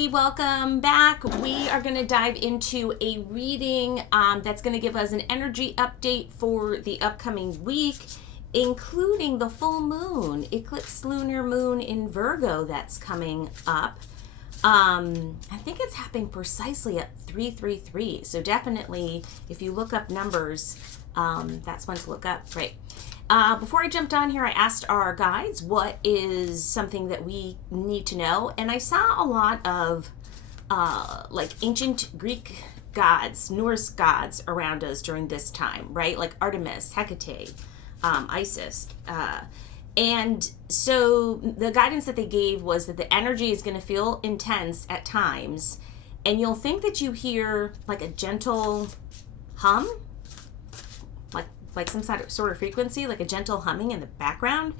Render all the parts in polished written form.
everybody, welcome back. We are going to dive into a reading that's going to give us an energy update for the upcoming week, including the full moon, eclipse lunar moon in Virgo that's coming up. I think it's happening precisely at 333. So definitely, if you look up numbers, that's one to look up, right? Before I jumped on here, I asked our guides what is something that we need to know, and I saw a lot of like ancient Greek gods, Norse gods around us during this time, right? Like Artemis, Hecate, Isis. And so the guidance that they gave was that the energy is going to feel intense at times, and you'll think that you hear like a gentle hum, like some sort of frequency, like a gentle humming in the background.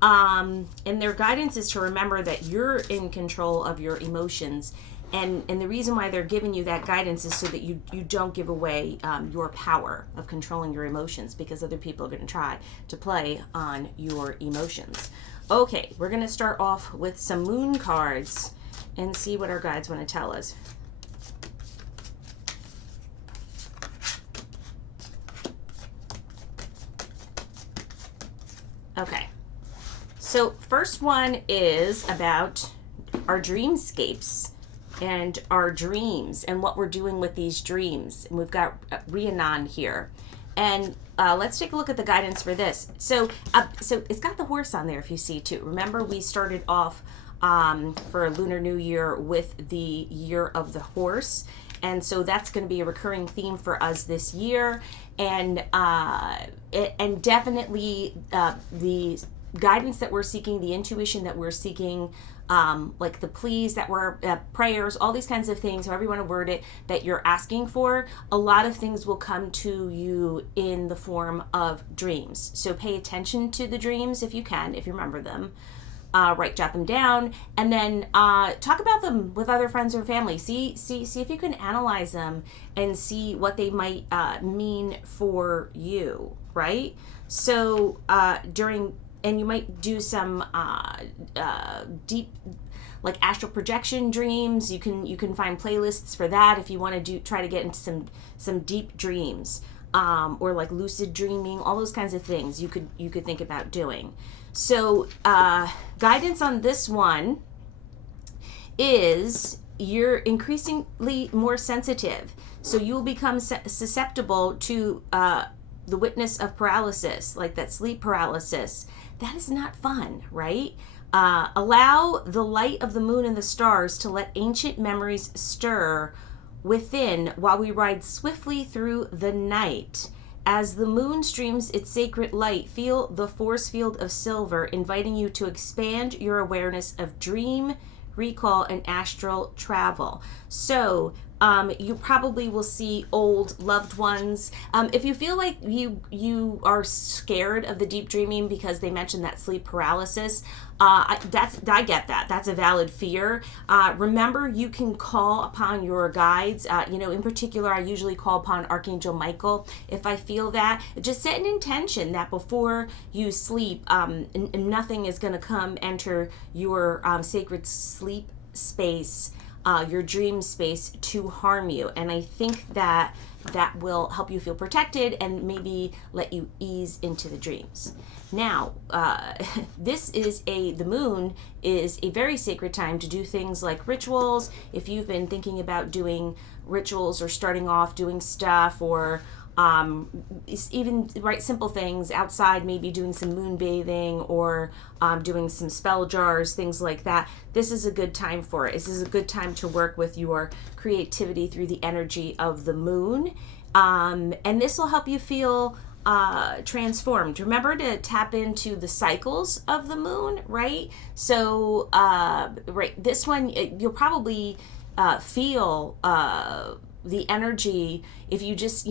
And their guidance is to remember that you're in control of your emotions. And the reason why they're giving you that guidance is so that you don't give away your power of controlling your emotions, because other people are going to try to play on your emotions. Okay, we're going to start off with some moon cards and see what our guides want to tell us. Okay, so first one is about our dreamscapes and our dreams and what we're doing with these dreams. And we've got Rhiannon here. And let's take a look at the guidance for this. So it's got the horse on there if you see too. Remember, we started off for Lunar New Year with the Year of the Horse. And so that's going to be a recurring theme for us this year. And definitely the guidance that we're seeking, the intuition that we're seeking, like the pleas that we're, prayers, all these kinds of things, however you want to word it, that you're asking for, a lot of things will come to you in the form of dreams. So pay attention to the dreams if you can, if you remember them. Jot them down, and then talk about them with other friends or family. See if you can analyze them and see what they might mean for you, right? So and you might do some deep, like astral projection dreams. You can find playlists for that if you want to try to get into some deep dreams, or like lucid dreaming, all those kinds of things you could think about doing. So guidance on this one is you're increasingly more sensitive. So you will become susceptible to the witness of paralysis, like that sleep paralysis. That is not fun, right? Allow the light of the moon and the stars to let ancient memories stir within while we ride swiftly through the night. As the moon streams its sacred light, feel the force field of silver, inviting you to expand your awareness of dream, recall, and astral travel. So you probably will see old loved ones. If you feel like you are scared of the deep dreaming because they mentioned that sleep paralysis, I get that. That's a valid fear. Remember, you can call upon your guides. In particular, I usually call upon Archangel Michael if I feel that. Just set an intention that before you sleep, nothing is going to enter your sacred sleep space, your dream space, to harm you. And I think that will help you feel protected and maybe let you ease into the dreams. Now, the moon is a very sacred time to do things like rituals. If you've been thinking about doing rituals or starting off doing stuff, or even simple things outside, maybe doing some moon bathing or doing some spell jars, things like that. This is a good time for it. This is a good time to work with your creativity through the energy of the moon. And this will help you feel transformed. Remember to tap into the cycles of the moon, right? So, this one, you'll probably feel the energy if you just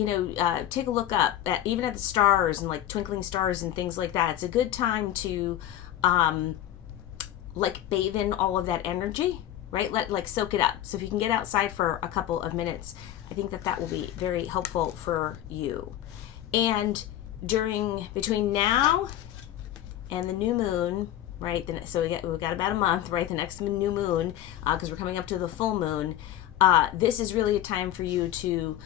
take a look up even at the stars and like twinkling stars and things like that. It's a good time to bathe in all of that energy, right? Soak it up. So if you can get outside for a couple of minutes, I think that will be very helpful for you. And between now and the new moon, right? So we've got about a month, right? The next new moon, because we're coming up to the full moon. This is really a time for you to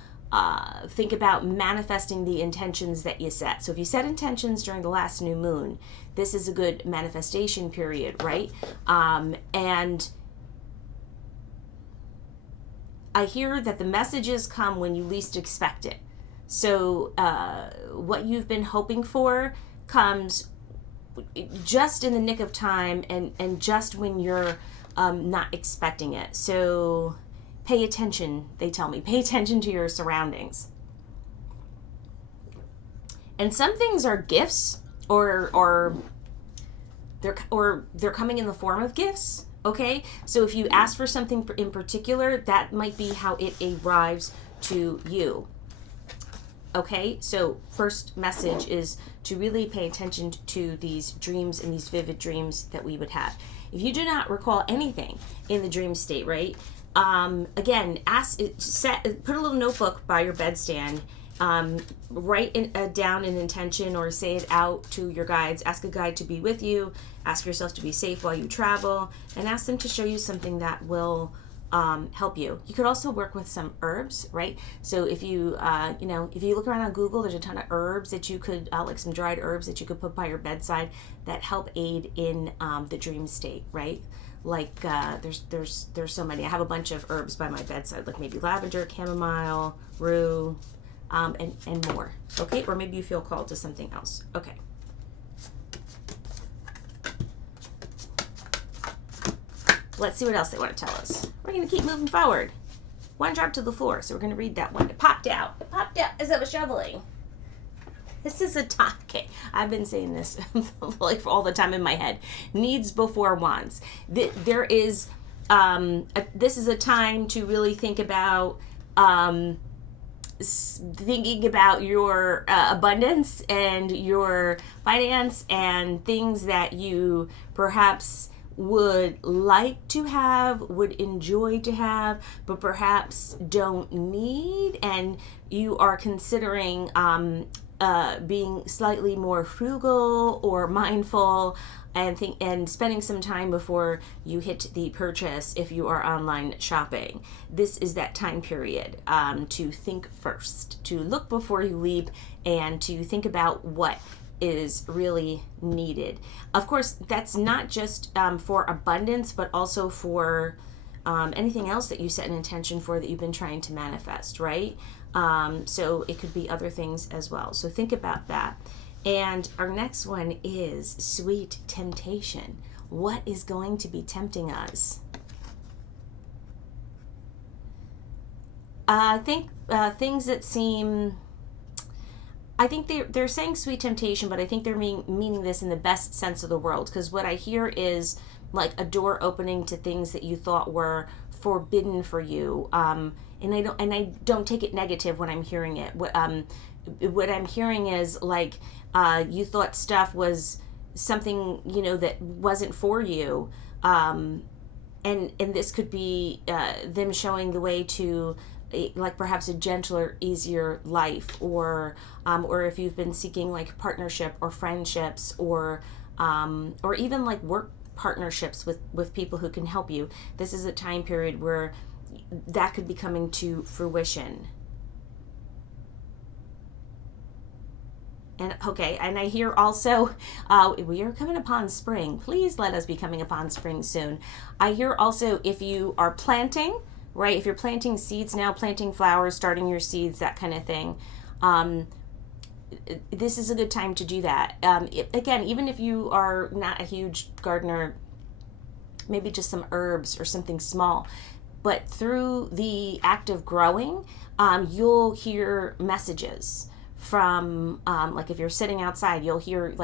think about manifesting the intentions that you set. So if you set intentions during the last new moon, this is a good manifestation period, right? And I hear that the messages come when you least expect it. So what you've been hoping for comes just in the nick of time, and just when you're not expecting it. So pay attention, they tell me. Pay attention to your surroundings. And some things are gifts, or they're coming in the form of gifts. Okay, so if you ask for something in particular, that might be how it arrives to you. Okay, so first message is to really pay attention to these dreams and these vivid dreams that we would have. If you do not recall anything in the dream state, right? Again, put a little notebook by your bedstand. Write down an intention or say it out to your guides. Ask a guide to be with you. Ask yourself to be safe while you travel, and ask them to show you something that will help you. You could also work with some herbs, right? So if you if you look around on Google, there's a ton of herbs that you could like some dried herbs that you could put by your bedside that help aid in the dream state, right? Like there's so many. I have a bunch of herbs by my bedside, like maybe lavender, chamomile, rue, and more. Okay, or maybe you feel called to something else. Okay. Let's see what else they want to tell us. We're going to keep moving forward. One dropped to the floor, so we're going to read that one. It popped out. It popped out as I was shoveling. This is a time. Okay, I've been saying this like for all the time in my head. Needs before wants. There is. This is a time to really think about. Thinking about your abundance and your finance and things that you perhaps would like to have, would enjoy to have, but perhaps don't need, and you are considering being slightly more frugal or mindful, and spending some time before you hit the purchase if you are online shopping. This is that time period to think first, to look before you leap, and to think about what is really needed. Of course, that's not just for abundance, but also for anything else that you set an intention for that you've been trying to manifest, right? So it could be other things as well. So think about that. And our next one is sweet temptation. What is going to be tempting us? I think things that seem... I think they're saying sweet temptation, but I think they're meaning this in the best sense of the world, because what I hear is like a door opening to things that you thought were forbidden for you. And I don't take it negative when I'm hearing it. What I'm hearing is like you thought stuff was something that wasn't for you, and this could be them showing the way to like perhaps a gentler, easier life, or if you've been seeking like partnership or friendships, or even like work partnerships with people who can help you. This is a time period where that could be coming to fruition. And okay, and I hear also, we are coming upon spring. Please let us be coming upon spring soon. I hear also, if you are planting, right? If you're planting seeds now, planting flowers, starting your seeds, that kind of thing, this is a good time to do that. Again, even if you are not a huge gardener, maybe just some herbs or something small, but through the act of growing, you'll hear messages from like if you're sitting outside, you'll hear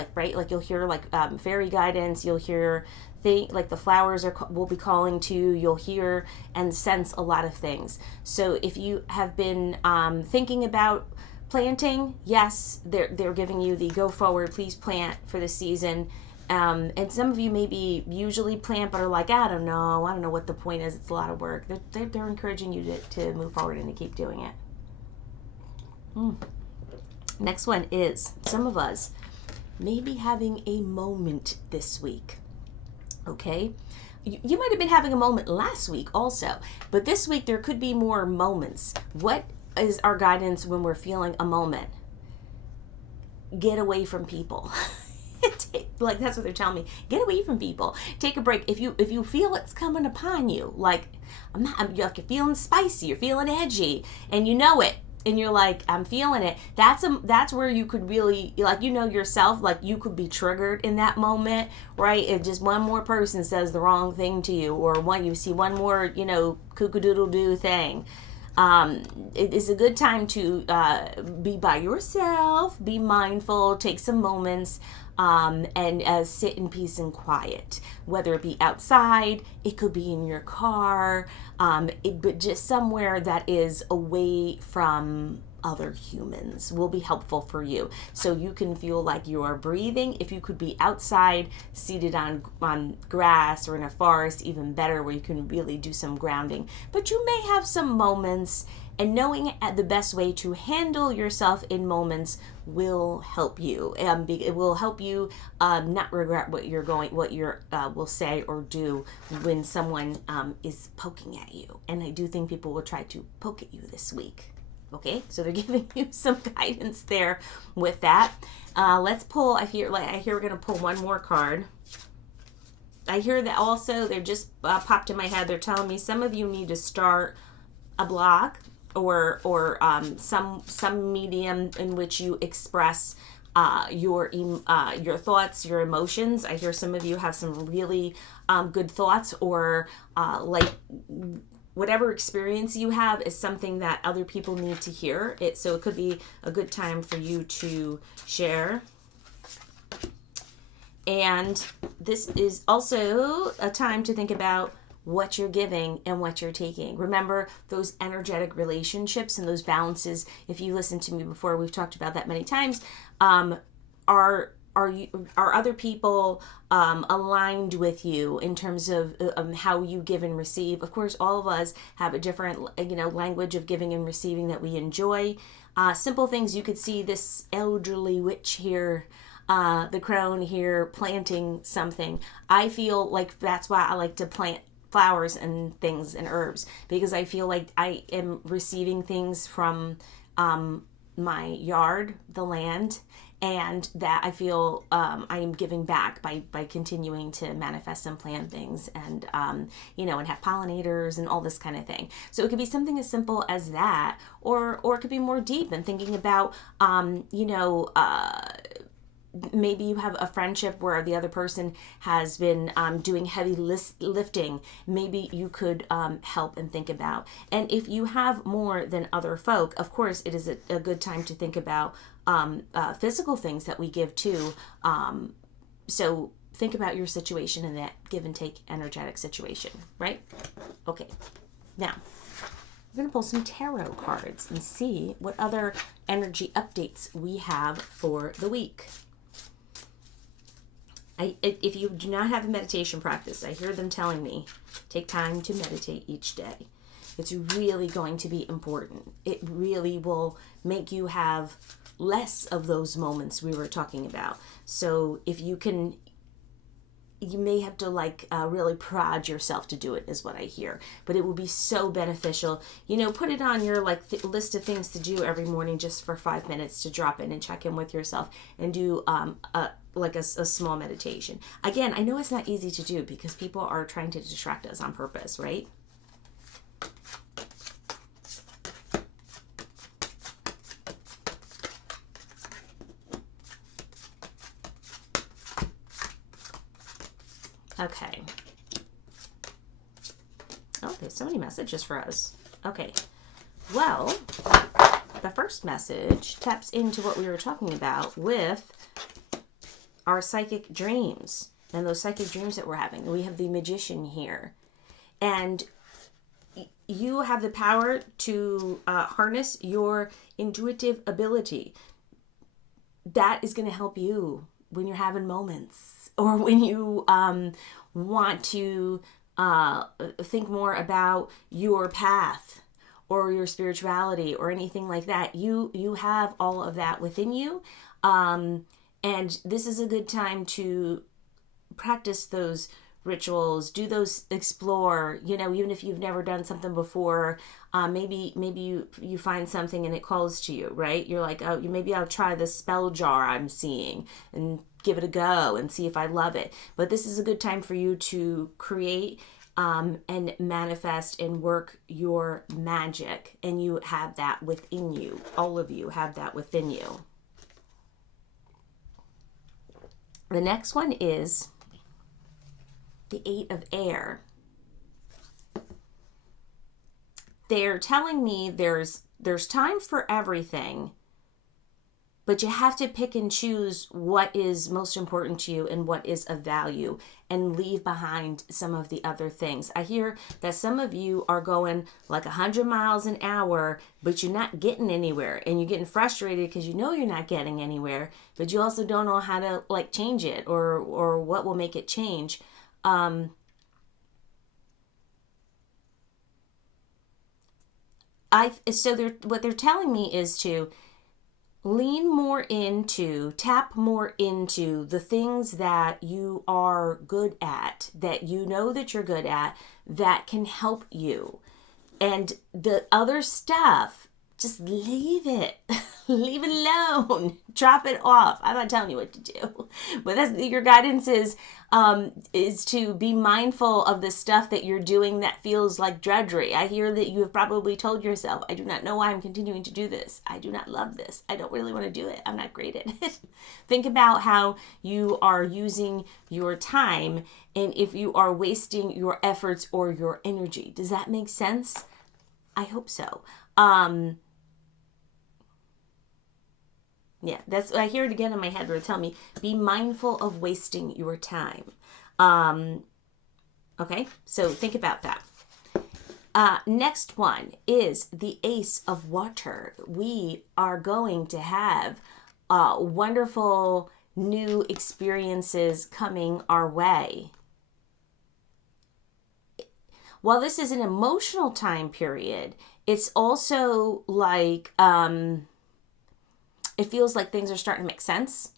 you'll hear fairy guidance. You'll hear like the flowers will be calling to you. You'll hear and sense a lot of things. So if you have been thinking about planting, yes, they're giving you the go forward, please plant for the season. And some of you maybe usually plant but are like, I don't know what the point is, it's a lot of work. They're encouraging you to move forward and to keep doing it. Next one is some of us maybe having a moment this week. Okay? You might have been having a moment last week also, but this week there could be more moments. What is our guidance when we're feeling a moment? Get away from people. Like, that's what they're telling me. Get away from people. Take a break. If you feel it's coming upon you, like you're feeling spicy, you're feeling edgy, and you know it, and you're like, I'm feeling it. That's where you could really, like, yourself, like, you could be triggered in that moment, right? If just one more person says the wrong thing to you, or you see one more, cuckoo-doodle-doo thing. It is a good time to be by yourself, be mindful, take some moments, and sit in peace and quiet. Whether it be outside, it could be in your car, but just somewhere that is away from other humans will be helpful for you, so you can feel like you are breathing. If you could be outside, seated on grass or in a forest, even better, where you can really do some grounding. But you may have some moments, and knowing the best way to handle yourself in moments will help you. It will help you not regret what you will say or do when someone is poking at you. And I do think people will try to poke at you this week. Okay, so they're giving you some guidance there with that. Let's pull. I hear we're gonna pull one more card. I hear that also. They just popped in my head. They're telling me some of you need to start a blog or some medium in which you express your thoughts, your emotions. I hear some of you have some really good thoughts, or like, whatever experience you have is something that other people need to hear. So it could be a good time for you to share. And this is also a time to think about what you're giving and what you're taking. Remember those energetic relationships and those balances. If you listened to me before, we've talked about that many times. Are other people aligned with you in terms of how you give and receive? Of course, all of us have a different language of giving and receiving that we enjoy. Simple things. You could see this elderly witch here, the crone here, planting something. I feel like that's why I like to plant flowers and things and herbs, because I feel like I am receiving things from my yard, the land, and that I feel I am giving back by continuing to manifest and plant things, and and have pollinators and all this kind of thing. So it could be something as simple as that, or it could be more deep and thinking about maybe you have a friendship where the other person has been doing heavy lifting. Maybe you could help and think about. And if you have more than other folk, of course, it is a good time to think about physical things that we give to. So think about your situation in that give and take energetic situation, right? Okay. Now, we're going to pull some tarot cards and see what other energy updates we have for the week. If you do not have a meditation practice, I hear them telling me, take time to meditate each day. It's really going to be important. It really will make you have less of those moments we were talking about. So if you can, you may have to really prod yourself to do it, is what I hear. But it will be so beneficial. Put it on your list of things to do every morning, just for 5 minutes, to drop in and check in with yourself and do a small meditation. Again, I know it's not easy to do because people are trying to distract us on purpose, right? Okay. Oh, there's so many messages for us. Okay. Well, the first message taps into what we were talking about with our psychic dreams and those psychic dreams that we're having. We have the Magician here. And you have the power to harness your intuitive ability. That is going to help you when you're having moments, or when you want to think more about your path or your spirituality or anything like that. You have all of that within you. And this is a good time to practice those rituals, do those, explore, you know, even if you've never done something before, maybe you find something and it calls to you, right? You're like, oh, maybe I'll try this spell jar I'm seeing and give it a go and see if I love it. But this is a good time for you to create and manifest and work your magic, and you have that within you. All of you have that within you. The next one is the 8 of Air. They're telling me there's time for everything, but you have to pick and choose what is most important to you and what is of value, and leave behind some of the other things. I hear that some of you are going like 100 miles an hour, but you're not getting anywhere, and you're getting frustrated because you know you're not getting anywhere, but you also don't know how to like change it or what will make it change. What they're telling me is to lean more into, tap more into the things that you are good at, that you know that you're good at, that can help you. And the other stuff, just leave it. Leave it alone. Drop it off. I'm not telling you what to do. But that's your guidance is to be mindful of the stuff that you're doing that feels like drudgery. I hear that you have probably told yourself, I do not know why I'm continuing to do this. I do not love this. I don't really want to do it. I'm not great at it. Think about how you are using your time and if you are wasting your efforts or your energy. Does that make sense? I hope so. Yeah, that's, I hear it again in my head where it tell me, be mindful of wasting your time. Okay, so think about that. Next one is the Ace of Water. We are going to have wonderful new experiences coming our way. While this is an emotional time period, it's also like, it feels like things are starting to make sense.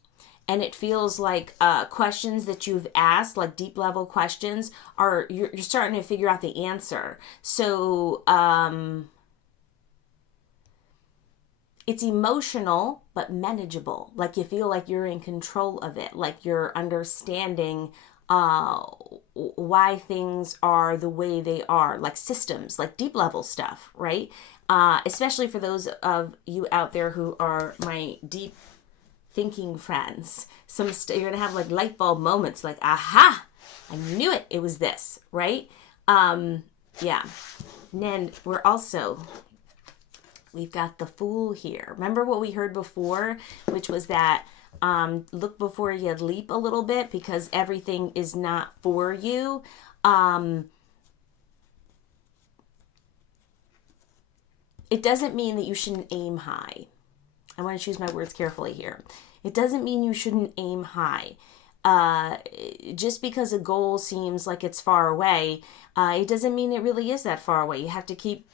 And it feels like questions that you've asked, like deep level questions, you're starting to figure out the answer. So it's emotional, but manageable. Like you feel like you're in control of it. Like you're understanding why things are the way they are, like systems, like deep level stuff, right? Especially for those of you out there who are my deep thinking friends. You're going to have like light bulb moments like, aha, I knew it. It was this, right? Yeah. And then we've got the Fool here. Remember what we heard before, which was that look before you leap a little bit because everything is not for you. It doesn't mean that you shouldn't aim high. I want to choose my words carefully here. It doesn't mean you shouldn't aim high. Just because a goal seems like it's far away, it doesn't mean it really is that far away. You have to keep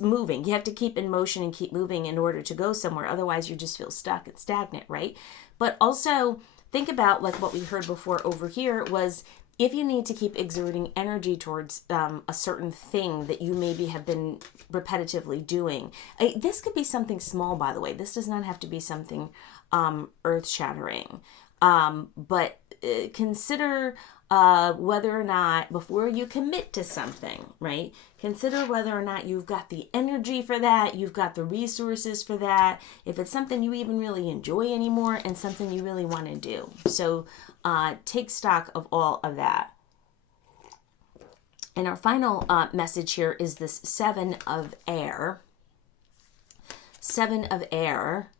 moving. You have to keep in motion and keep moving in order to go somewhere. Otherwise, you just feel stuck and stagnant, right? But also think about like what we heard before over here was if you need to keep exerting energy towards a certain thing that you maybe have been repetitively doing. This could be something small, by the way. This does not have to be something earth-shattering. But consider whether or not, before you commit to something, right? Consider whether or not you've got the energy for that, you've got the resources for that, if it's something you even really enjoy anymore and something you really want to do. So take stock of all of that. And our final message here is this 7 of Air. 7 of Air.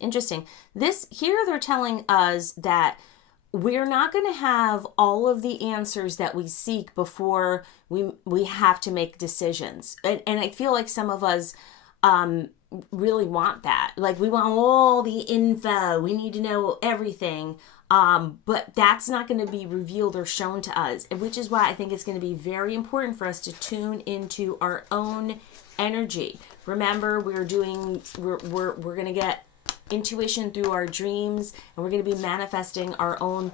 Interesting. This here they're telling us that we're not going to have all of the answers that we seek before we have to make decisions. And I feel like some of us really want that. Like we want all the info. We need to know everything. But that's not going to be revealed or shown to us, which is why I think it's going to be very important for us to tune into our own energy. Remember, we're going to get intuition through our dreams, and we're going to be manifesting our own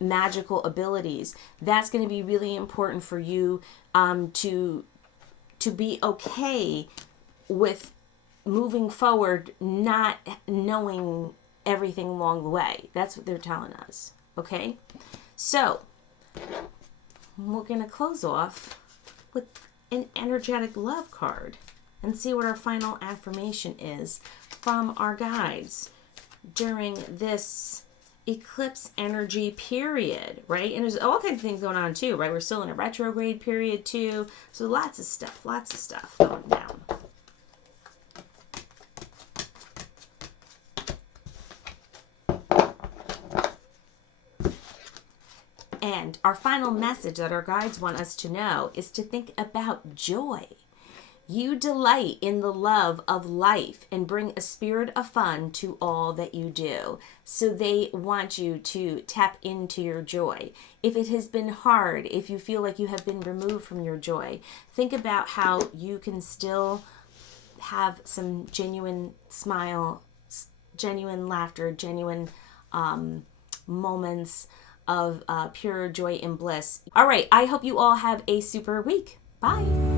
magical abilities. That's going to be really important for you to be okay with moving forward, not knowing everything along the way. That's what they're telling us. Okay? So, we're going to close off with an energetic love card and see what our final affirmation is from our guides during this eclipse energy period, right? And there's all kinds of things going on too, right? We're still in a retrograde period too. So lots of stuff going down. And our final message that our guides want us to know is to think about joy. You delight in the love of life and bring a spirit of fun to all that you do. So they want you to tap into your joy. If it has been hard, if you feel like you have been removed from your joy, think about how you can still have some genuine smile, genuine laughter, genuine moments of pure joy and bliss. All right, I hope you all have a super week. Bye.